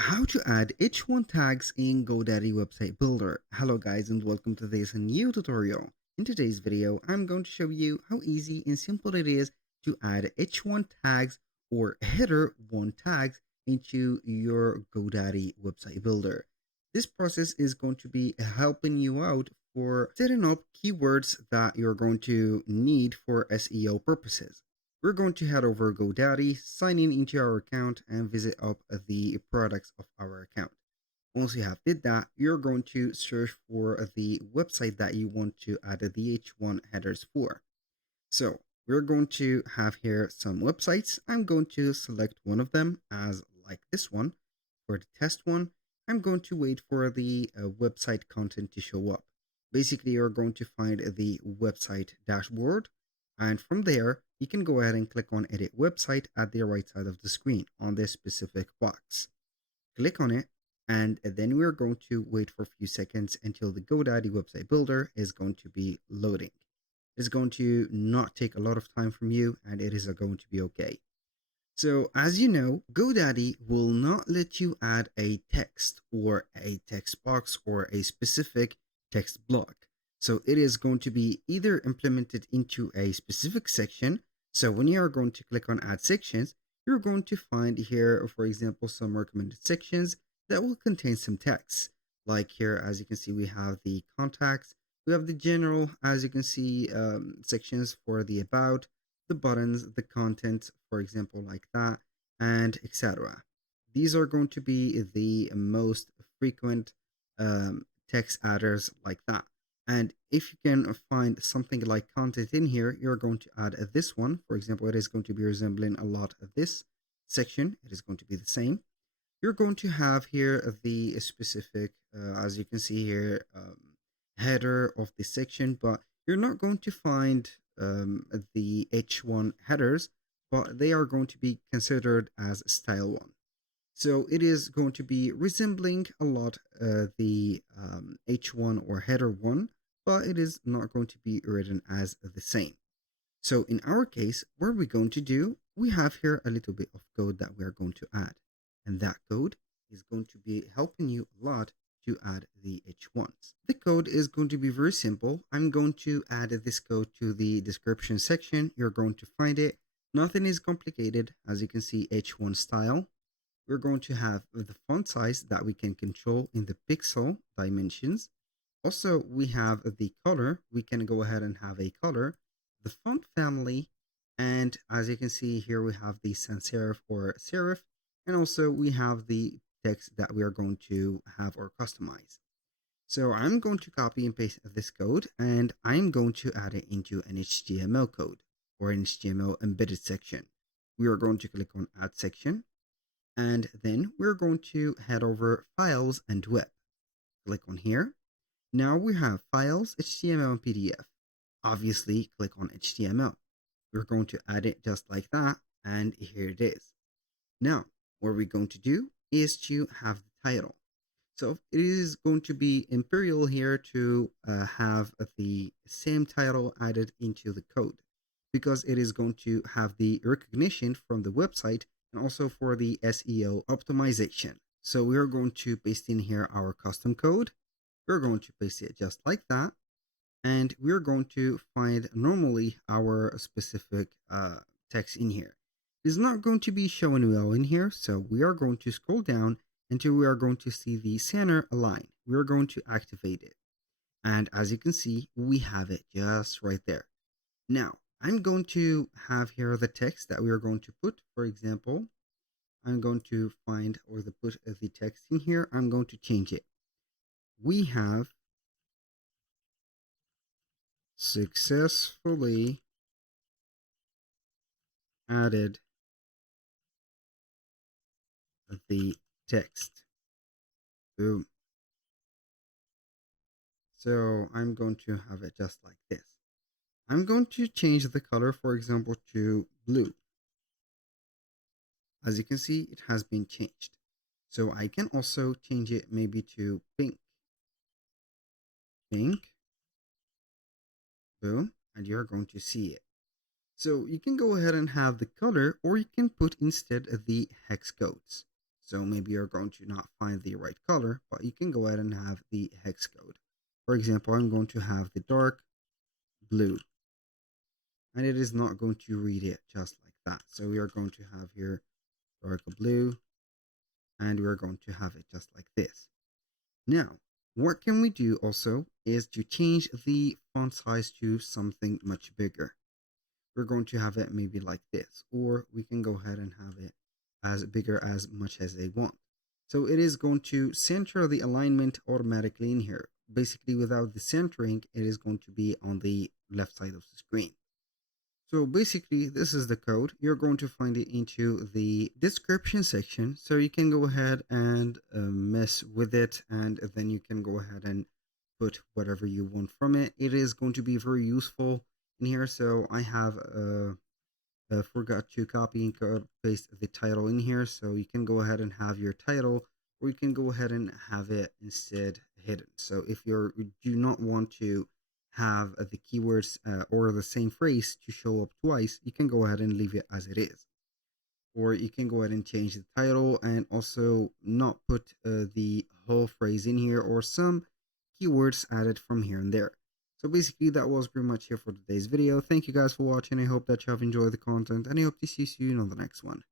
How to add H1 tags in GoDaddy website builder. Hello guys and welcome to this new tutorial. In today's video, I'm going to show you how easy and simple it is to add H1 tags or header 1 tags into your GoDaddy website builder. This process is going to be helping you out for setting up keywords that you're going to need for SEO purposes. We're going to head over GoDaddy, sign in into our account, and visit up the products of our account. Once you have did that, you're going to search for the website that you want to add the H1 headers for. So we're going to have here some websites. I'm going to select one of them as like this one. For the test one, I'm going to wait for the website content to show up. Basically, you're going to find the website dashboard, and from there, you can go ahead and click on Edit Website at the right side of the screen on this specific box. Click on it, and then we're going to wait for a few seconds until the GoDaddy website builder is going to be loading. It's going to not take a lot of time from you, and it is going to be okay. So as you know, GoDaddy will not let you add a text or a text box or a specific text block. So it is going to be either implemented into a specific section. So when you are going to click on add sections, you're going to find here, for example, some recommended sections that will contain some text. Like here, as you can see, we have the contacts, we have the general, as you can see, sections for the about, the buttons, the content, for example, like that, and etc. These are going to be the most frequent text adders like that. And if you can find something like content in here, you're going to add this one. For example, it is going to be resembling a lot of this section. It is going to be the same. You're going to have here the specific, as you can see here, header of the section, but you're not going to find the H1 headers, but they are going to be considered as style 1. So it is going to be resembling a lot the H1 or header 1, but it is not going to be written as the same. So in our case, what we're going to do, we have here a little bit of code that we are going to add. And that code is going to be helping you a lot to add the H1s. The code is going to be very simple. I'm going to add this code to the description section. You're going to find it. Nothing is complicated. As you can see, H1 style. We're going to have the font size that we can control in the pixel dimensions. Also, we have the color. We can go ahead and have a color, the font family, and as you can see here, we have the sans serif or serif, and also we have the text that we are going to have or customize. So I'm going to copy and paste this code, and I'm going to add it into an HTML code or an HTML embedded section. We are going to click on Add Section, and then we're going to head over Files and Web. Click on here. Now we have Files, HTML, and PDF. Obviously, click on HTML. We're going to add it just like that, and here it is. Now, what we're going to do is to have the title. So it is going to be imperial here to have the same title added into the code, because it is going to have the recognition from the website and also for the SEO optimization. So we are going to paste in here our custom code. We're going to paste it just like that. And we're going to find normally our specific text in here. It's not going to be showing well in here. So we are going to scroll down until we are going to see the center align. We're going to activate it. And as you can see, we have it just right there. Now, I'm going to have here the text that we are going to put. For example, I'm going to find or put the text in here. I'm going to change it. We have successfully added the text. Boom. So I'm going to have it just like this. I'm going to change the color, for example, to blue. As you can see, it has been changed. So I can also change it maybe to pink. Pink. Boom. And you're going to see it. So you can go ahead and have the color, or you can put instead the hex codes. So maybe you're going to not find the right color, but you can go ahead and have the hex code. For example, I'm going to have the dark blue, and it is not going to read it just like that. So we are going to have here dark blue, and we're going to have it just like this. Now, what can we do also is to change the font size to something much bigger. We're going to have it maybe like this, or we can go ahead and have it as bigger as much as they want. So it is going to center the alignment automatically in here. Basically, without the centering, it is going to be on the left side of the screen. So basically, this is the code. You're going to find it into the description section. So you can go ahead and mess with it, and then you can go ahead and put whatever you want from it. It is going to be very useful in here. So I have forgot to copy and paste the title in here. So you can go ahead and have your title, or you can go ahead and have it instead hidden. So if you do not want to have the keywords or the same phrase to show up twice, you can go ahead and leave it as it is. Or you can go ahead and change the title and also not put the whole phrase in here, or some keywords added from here and there. So basically that was pretty much here for today's video. Thank you guys for watching. I hope that you have enjoyed the content, and I hope to see you soon on the next one.